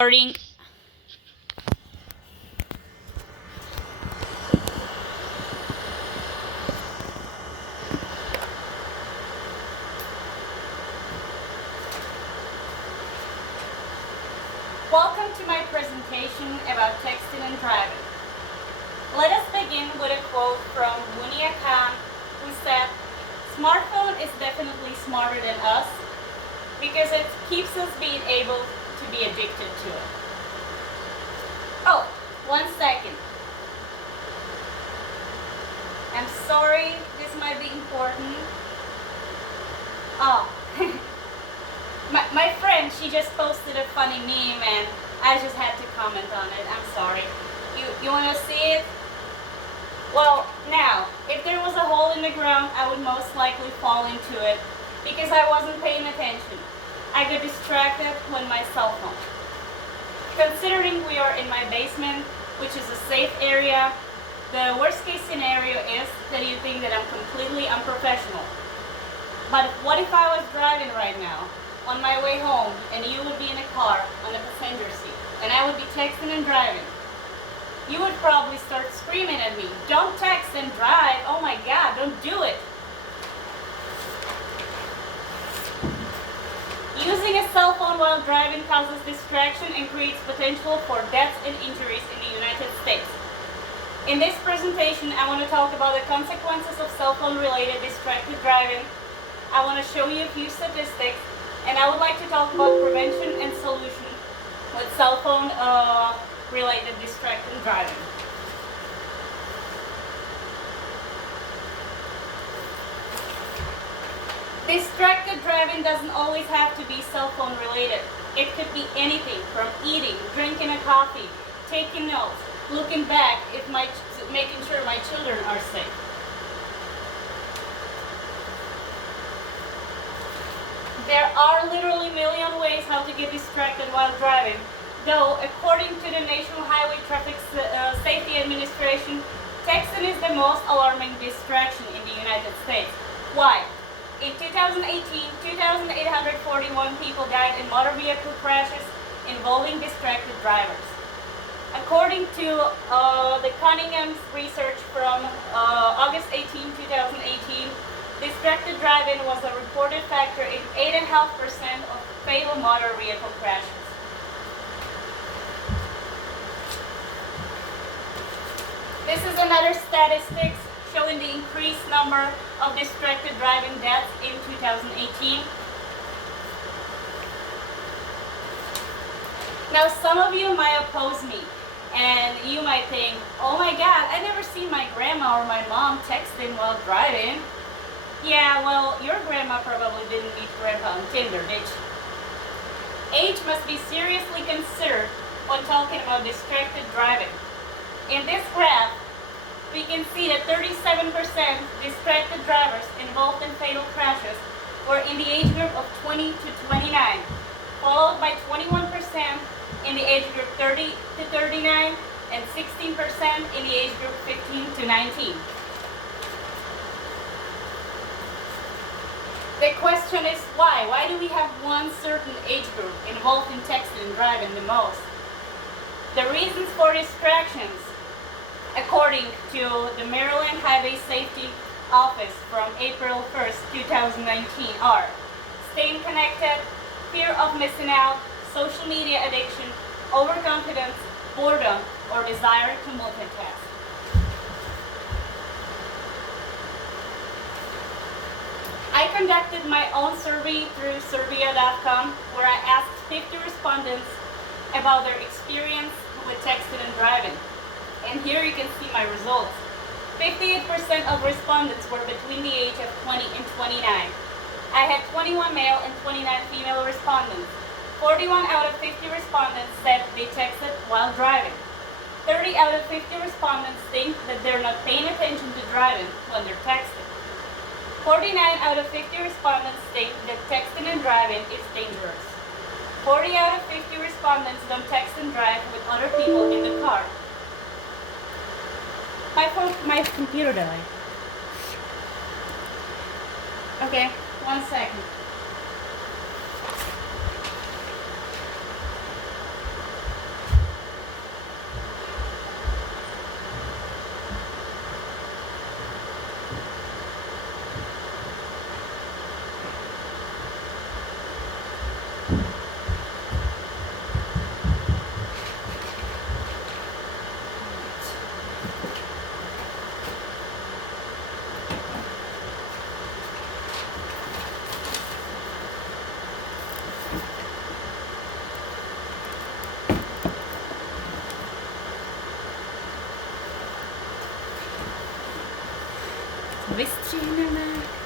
Starting. Welcome to my presentation about texting and driving. Let us begin with a quote from Munia Khan, who said, "Smartphone is definitely smarter than us because it keeps us being able to be addicted to it." Oh, 1 second. I'm sorry, this might be important. Oh, my friend, she just posted a funny meme and I just had to comment on it. I'm sorry. You want to see it? Well, now, if there was a hole in the ground, I would most likely fall into it because I wasn't paying attention. I got distracted when my cell phone. Considering we are in my basement, which is a safe area, the worst case scenario is that you think that I'm completely unprofessional. But what if I was driving right now, on my way home, and you would be in a car on the passenger seat, and I would be texting and driving? You would probably start screaming at me, "Don't text and drive, oh my God, don't do it." Using a cell phone while driving causes distraction and creates potential for deaths and injuries in the United States. In this presentation, I want to talk about the consequences of cell phone related distracted driving. I want to show you a few statistics, and I would like to talk about prevention and solution with cell phone related distracted driving. Distracted driving doesn't always have to be cell phone related. It could be anything from eating, drinking a coffee, taking notes, looking back, making sure my children are safe. There are literally a million ways how to get distracted while driving, though according to the National Highway Traffic Safety Administration, texting is the most alarming distraction in the United States. Why? In 2018, 2,841 people died in motor vehicle crashes involving distracted drivers. According to the Cunningham's research from August 18, 2018, distracted driving was a reported factor in 8.5% of fatal motor vehicle crashes. This is another statistics showing the increased number of distracted driving deaths in 2018. Now, some of you might oppose me, and you might think, "Oh my God, I never seen my grandma or my mom texting while driving." Yeah, well, your grandma probably didn't meet grandpa on Tinder, did she? Age must be seriously considered when talking about distracted driving. In this graph, we can see that 37% distracted drivers involved in fatal crashes were in the age group of 20 to 29, followed by 21% in the age group 30 to 39, and 16% in the age group 15 to 19. The question is why? Why do we have one certain age group involved in texting and driving the most? The reasons for distractions, according to the Maryland Highway Safety Office from April 1st, 2019 are staying connected, fear of missing out, social media addiction, overconfidence, boredom, or desire to multitask. I conducted my own survey through Surveya.com, where I asked 50 respondents about their experience with texting and driving. And here you can see my results. 58% of respondents were between the age of 20 and 29. I had 21 male and 29 female respondents. 41 out of 50 respondents said they texted while driving. 30 out of 50 respondents think that they're not paying attention to driving when they're texting. 49 out of 50 respondents think that texting and driving is dangerous. 40 out of 50 respondents don't text and drive with other people in the car. My computer died. Okay, 1 second. vystřihneme.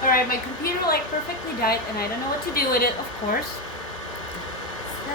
Alright, my computer like perfectly died and I don't know what to do with it, of course. So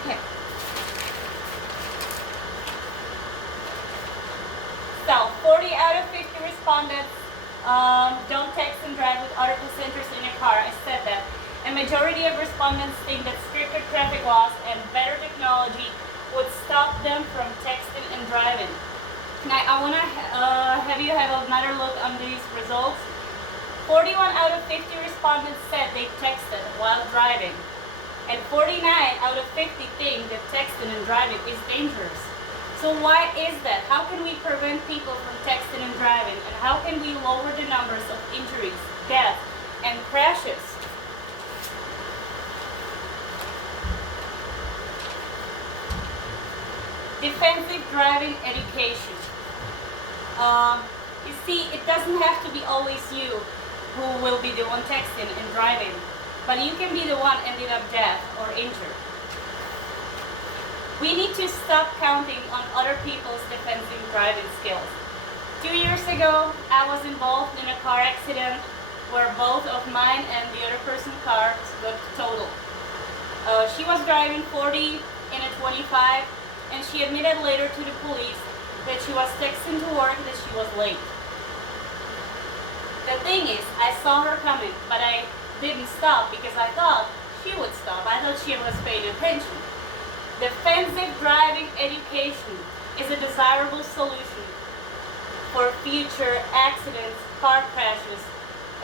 okay. So 40 out of 50 respondents don't text and drive with other passengers in a car. I said that. A majority of respondents think that stricter traffic laws and better technology would stop them from texting and driving. Now I want to have you have another look on these results. 41 out of 50 respondents said they texted while driving. And 49 out of 50 think that texting and driving is dangerous. So why is that? How can we prevent people from texting and driving? And how can we lower the numbers of injuries, deaths, and crashes? Defensive driving education. You see, it doesn't have to be always you who will be the one texting and driving, but you can be the one ending up dead or injured. We need to stop counting on other people's defensive driving skills. 2 years ago, I was involved in a car accident where both of mine and the other person's cars got totaled. She was driving 40 in a 25, and she admitted later to the police that she was texting to work that she was late. The thing is, I saw her coming, but I didn't stop because I thought she would stop. I thought she was paying attention. Defensive driving education is a desirable solution for future accidents, car crashes,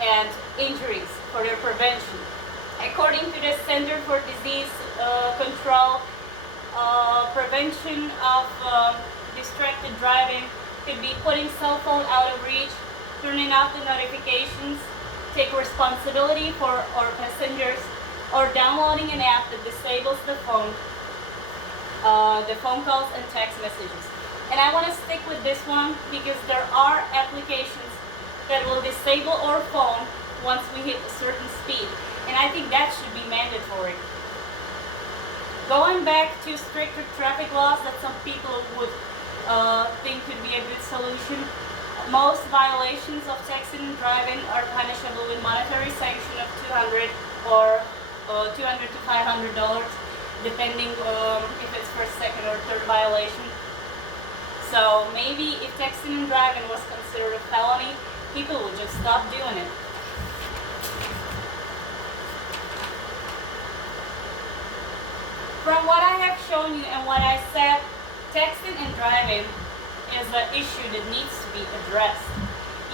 and injuries for their prevention. According to the Center for Disease Control, prevention of distracted driving could be putting cell phone out of reach, turning off the notifications, take responsibility for our passengers, or downloading an app that disables the phone calls and text messages. And I want to stick with this one because there are applications that will disable our phone once we hit a certain speed. And I think that should be mandatory. Going back to stricter traffic laws that some people would think could be a good solution. Most violations of texting and driving are punishable with monetary sanction of $200 or $200 to $500, depending if it's first, second, or third violation. So maybe if texting and driving was considered a felony, people would just stop doing it. From what I have shown you and what I said, texting and driving is an issue that needs to be addressed.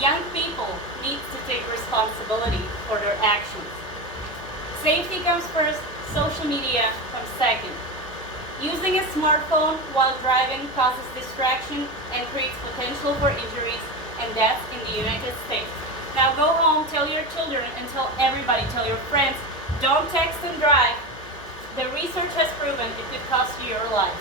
Young people need to take responsibility for their actions. Safety comes first, social media comes second. Using a smartphone while driving causes distraction and creates potential for injuries and deaths in the United States. Now go home, tell your children, and tell everybody, tell your friends, don't text and drive. The research has proven it could cost you your life.